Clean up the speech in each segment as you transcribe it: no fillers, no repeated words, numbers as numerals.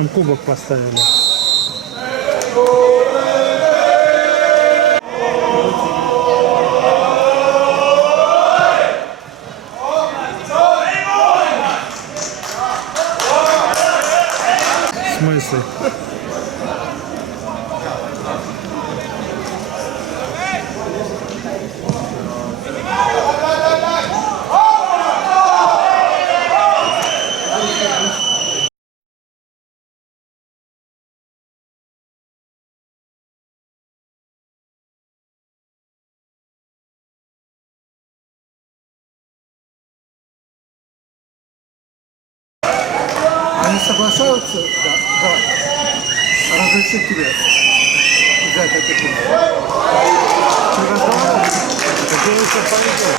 им кубок поставили. В смысле? Они соглашаются, да, разрешить тебе взять этот курс. Ты разговаривал? Какие вы все пойдете?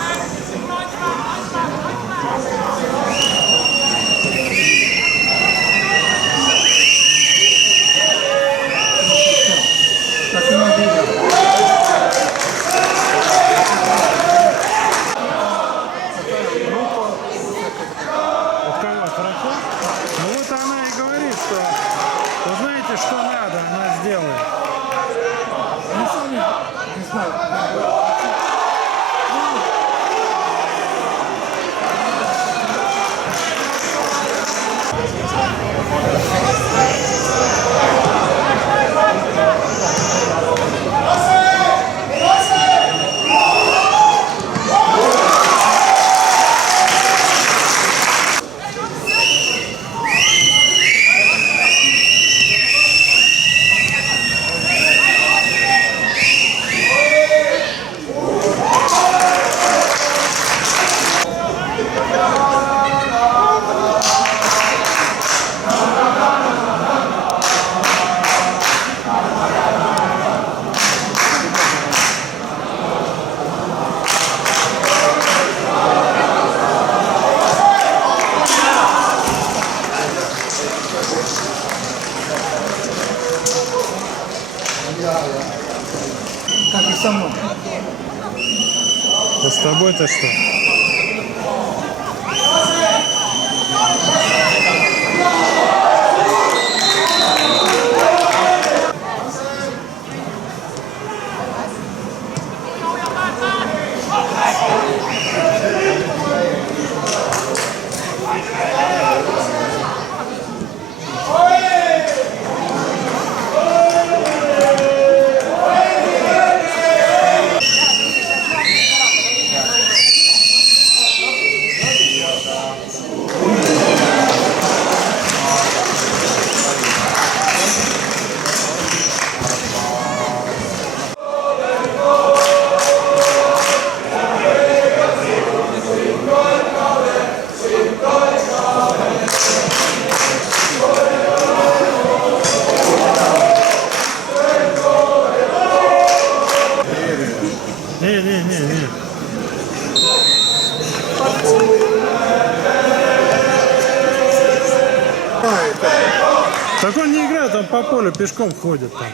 Так и надо делать. Хорошо? Ну вот она и говорит, что вы знаете, что надо, она сделает. Они сами не знают. Как и со мной. А с тобой-то что? Не. Так он не играет, он по полю пешком ходит там.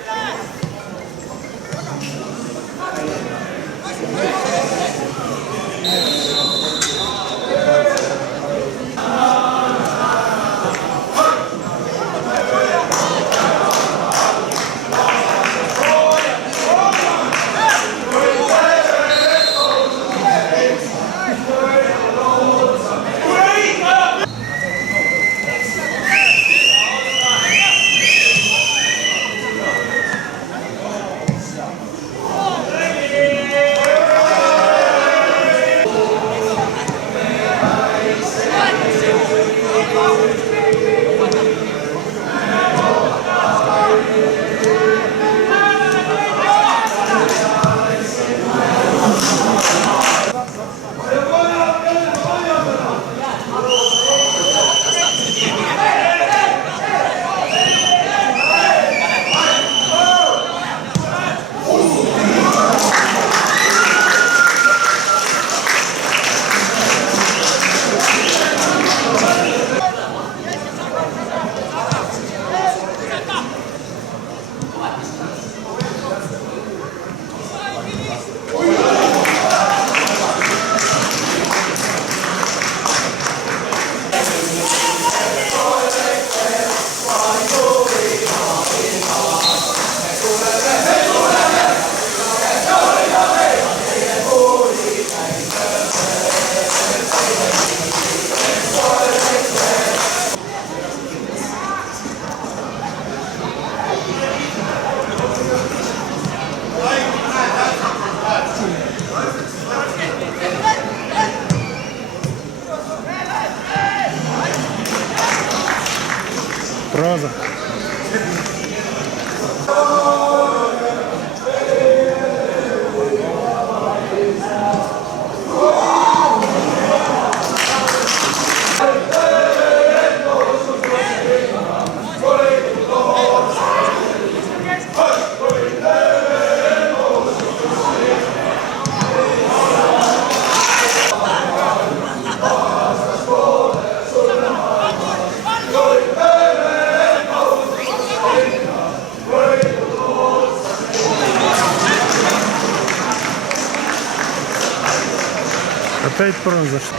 Опять произошло.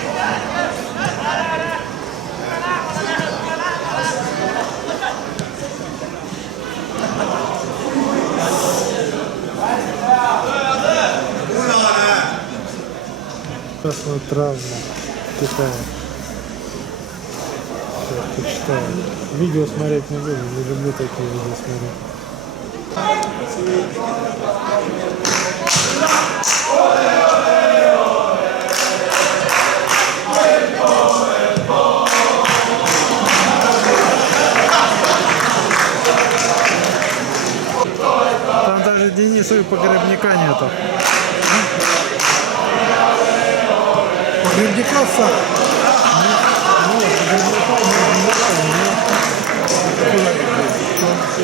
Сейчас вот травма. Читаю. Сейчас почитаю. Видео смотреть не буду, не люблю такие видео смотреть. Там даже Денису и погребника нету. Погребника сам.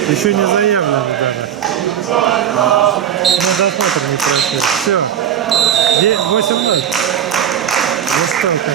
Еще не заявлено даже. Ну, досмотр не прошли. Все. 8-0. Заставка.